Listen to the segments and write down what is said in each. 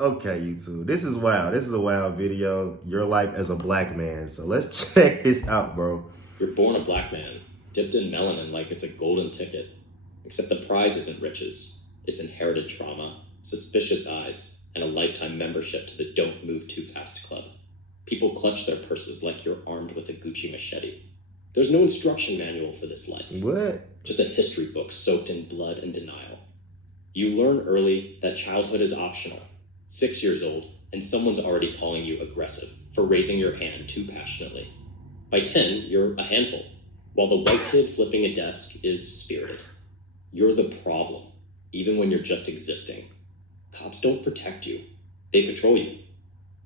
Okay, YouTube. This is wild. This is a wild video. Your life as a black man. So let's check this out, bro. You're born a black man, dipped in melanin like it's a golden ticket. Except the prize isn't riches. It's inherited trauma, suspicious eyes, and a lifetime membership to the Don't Move Too Fast Club. People clutch their purses like you're armed with a Gucci machete. There's no instruction manual for this life. What? Just a history book soaked in blood and denial. You learn early that childhood is optional. 6 years old, and someone's already calling you aggressive for raising your hand too passionately. By 10, you're a handful, while the white kid flipping a desk is spirited. You're the problem, even when you're just existing. Cops don't protect you. They patrol you.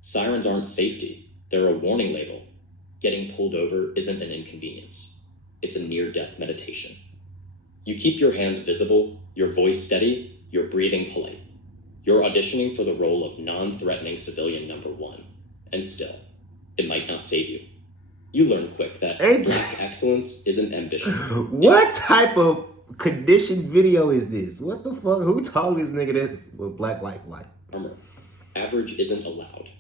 Sirens aren't safety. They're a warning label. Getting pulled over isn't an inconvenience. It's a near-death meditation. You keep your hands visible, your voice steady, your breathing polite. You're auditioning for the role of non-threatening civilian number one. And still, it might not save you. You learn quick that black excellence isn't ambition. What type of conditioned video is this? What the fuck? Who told this nigga this with black life like? Average isn't allowed.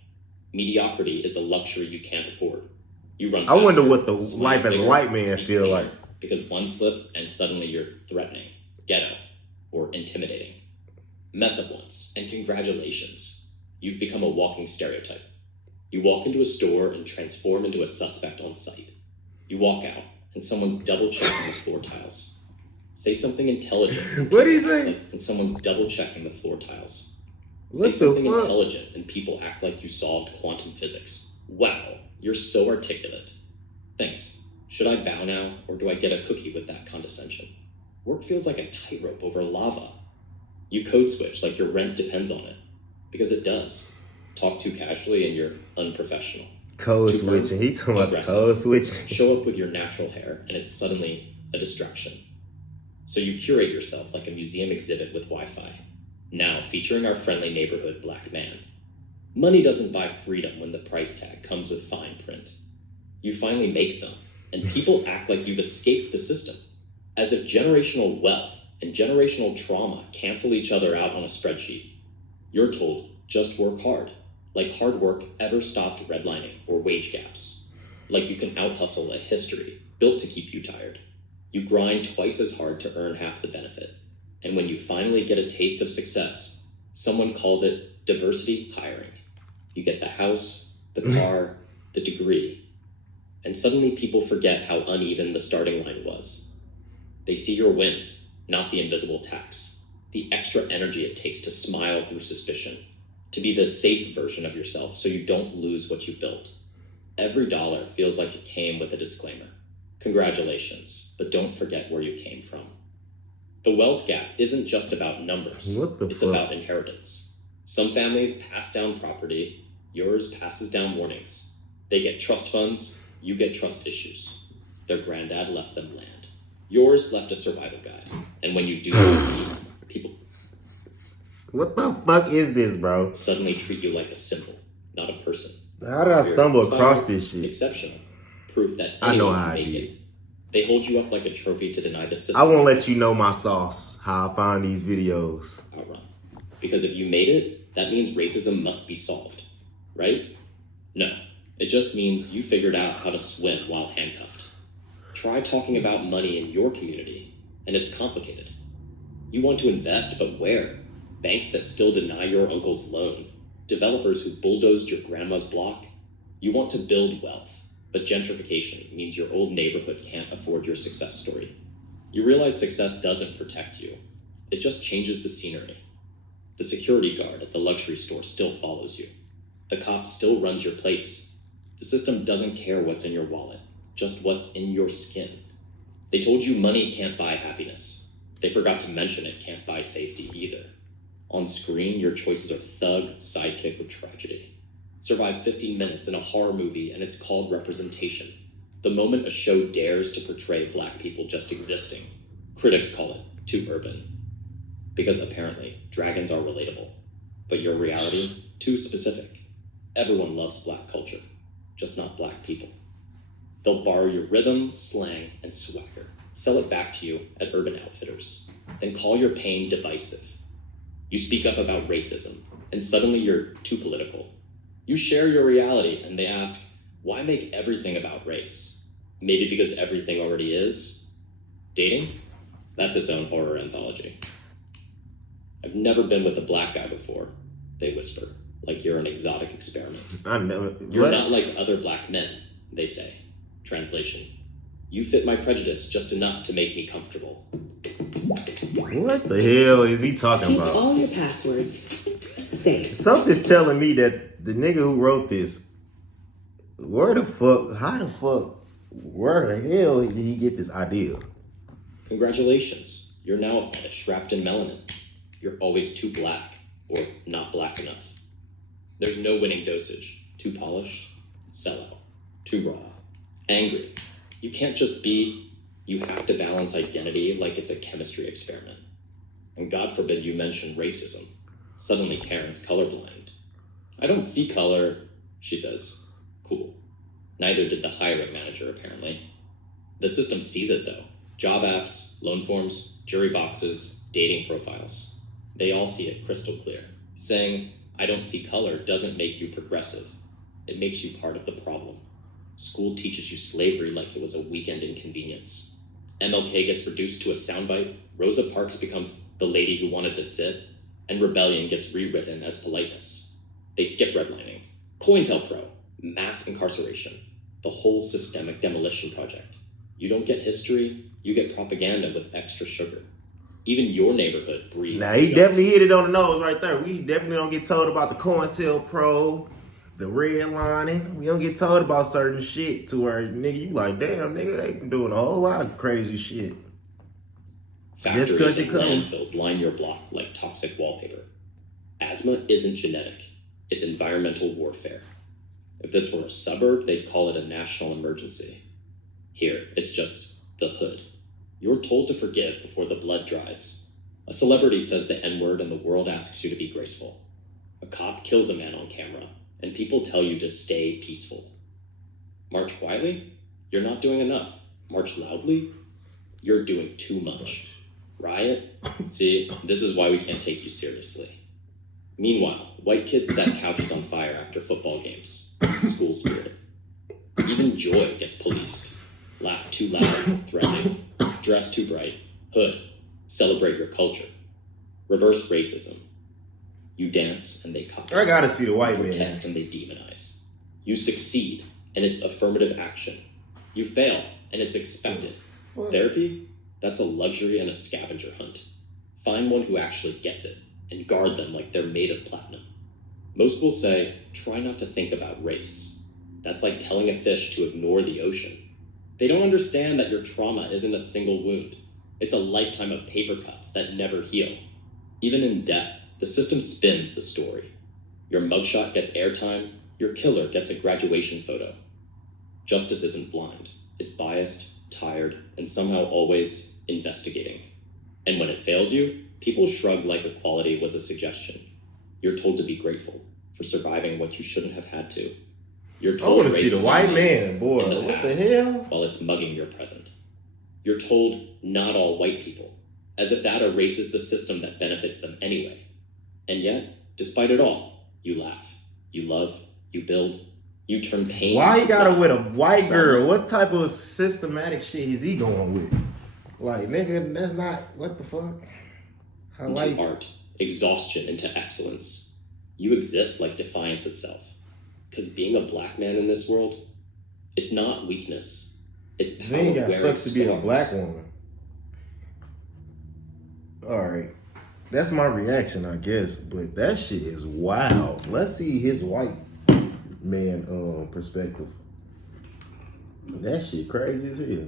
Mediocrity is a luxury you can't afford. You run. I wonder what the life as a white man feel like. Because one slip and suddenly you're threatening, ghetto, or intimidating. Mess up once, and congratulations. You've become a walking stereotype. You walk into a store and transform into a suspect on sight. You walk out, and someone's double-checking the floor tiles. Say something intelligent. What do you say? And someone's double-checking the floor tiles. What Say something the fuck? intelligent, and people act like you solved quantum physics. Wow, you're so articulate. Thanks. Should I bow now, or do I get a cookie with that condescension? Work feels like a tightrope over lava. You code switch like your rent depends on it. Because it does. Talk too casually and you're unprofessional. Code switching. He talking about code switching. Show up with your natural hair and it's suddenly a distraction. So you curate yourself like a museum exhibit with Wi-Fi. Now featuring our friendly neighborhood black man. Money doesn't buy freedom when the price tag comes with fine print. You finally make some, and people act like you've escaped the system. As if generational wealth and generational trauma cancel each other out on a spreadsheet. You're told, just work hard. Like hard work ever stopped redlining or wage gaps. Like you can out-hustle a history built to keep you tired. You grind twice as hard to earn half the benefit. And when you finally get a taste of success, someone calls it diversity hiring. You get the house, the car, the degree. And suddenly people forget how uneven the starting line was. They see your wins, not the invisible tax. The extra energy it takes to smile through suspicion. To be the safe version of yourself so you don't lose what you built. Every dollar feels like it came with a disclaimer. Congratulations, but don't forget where you came from. The wealth gap isn't just about numbers. It's about inheritance. Some families pass down property, yours passes down warnings. They get trust funds, you get trust issues. Their granddad left them land. Yours left a survival guide. And when you do, people... What the fuck is this, bro? Suddenly treat you like a symbol, not a person. How did I stumble across this shit? Exceptional. Proof that I know anyone how can I make did. it. They hold you up like a trophy to deny the system. I won't let you know my sauce, how I find these videos. Outrun. Because if you made it, that means racism must be solved, right? No, it just means you figured out how to swim while handcuffed. Try talking about money in your community, and it's complicated. You want to invest, but where? Banks that still deny your uncle's loan. Developers who bulldozed your grandma's block. You want to build wealth, but gentrification means your old neighborhood can't afford your success story. You realize success doesn't protect you. It just changes the scenery. The security guard at the luxury store still follows you. The cop still runs your plates. The system doesn't care what's in your wallet, just what's in your skin. They told you money can't buy happiness. They forgot to mention it can't buy safety either. On screen, your choices are thug, sidekick, or tragedy. Survive 15 minutes in a horror movie and it's called representation. The moment a show dares to portray black people just existing. Critics call it too urban. Because apparently, dragons are relatable. But your reality, too specific. Everyone loves black culture, just not black people. They'll borrow your rhythm, slang, and swagger. Sell it back to you at Urban Outfitters. Then call your pain divisive. You speak up about racism, and suddenly you're too political. You share your reality, and they ask, why make everything about race? Maybe because everything already is? Dating? That's its own horror anthology. I've never been with a black guy before, they whisper, like you're an exotic experiment. You're not like other black men, they say. Translation. You fit my prejudice just enough to make me comfortable. What the hell is he talking Keep about? all your passwords safe. Something's telling me that the nigga who wrote this, where the hell did he get this idea? Congratulations, you're now a fetish wrapped in melanin. You're always too black, or not black enough. There's no winning dosage. Too polished, sellout. Too raw, angry. You can't just be, you have to balance identity like it's a chemistry experiment. And God forbid you mention racism. Suddenly Karen's colorblind. I don't see color, she says. Cool. Neither did the hiring manager, apparently. The system sees it, though. Job apps, loan forms, jury boxes, dating profiles. They all see it crystal clear. Saying, I don't see color doesn't make you progressive. It makes you part of the problem. School teaches you slavery like it was a weekend inconvenience. MLK gets reduced to a soundbite, Rosa Parks becomes the lady who wanted to sit, and rebellion gets rewritten as politeness. They skip redlining. COINTELPRO, mass incarceration, the whole systemic demolition project. You don't get history, you get propaganda with extra sugar. Even your neighborhood breathes. Now, he definitely hit it on the nose right there. We definitely don't get told about the COINTELPRO, the redlining. We don't get told about certain shit to where, nigga, you like, damn, nigga, they been doing a whole lot of crazy shit. Factories and landfills line your block like toxic wallpaper. Asthma isn't genetic. It's environmental warfare. If this were a suburb, they'd call it a national emergency. Here, it's just the hood. You're told to forgive before the blood dries. A celebrity says the N-word and the world asks you to be graceful. A cop kills a man on camera, and people tell you to stay peaceful. March quietly? You're not doing enough. March loudly? You're doing too much. Riot? See, this is why we can't take you seriously. Meanwhile, white kids set couches on fire after football games. School spirit. Even joy gets policed. Laugh too loud, threatening. Dress too bright. Hood. Celebrate your culture. Reverse racism. You dance and they copy. I gotta see the white man. Protest and they demonize. You succeed and it's affirmative action. You fail and it's expected. Therapy? That's a luxury and a scavenger hunt. Find one who actually gets it and guard them like they're made of platinum. Most will say, try not to think about race. That's like telling a fish to ignore the ocean. They don't understand that your trauma isn't a single wound. It's a lifetime of paper cuts that never heal. Even in death, the system spins the story. Your mugshot gets airtime, your killer gets a graduation photo. Justice isn't blind. It's biased, tired, and somehow always investigating. And when it fails you, people shrug like equality was a suggestion. You're told to be grateful for surviving what you shouldn't have had to. You're told I want to see the white man, boy. What the hell? While it's mugging your present. You're told not all white people, as if that erases the system that benefits them anyway. And yet, despite it all, you laugh, you love, you build, you turn pain. Why he got it with a white girl? What type of systematic shit is he going with? Like, nigga, that's not, what the fuck? Into art, exhaustion into excellence. You exist like defiance itself. Because being a black man in this world, it's not weakness. It's power. Then you got sucks to be a black woman. All right. That's my reaction, I guess. But that shit is wild. Let's see his white man perspective. That shit crazy as hell.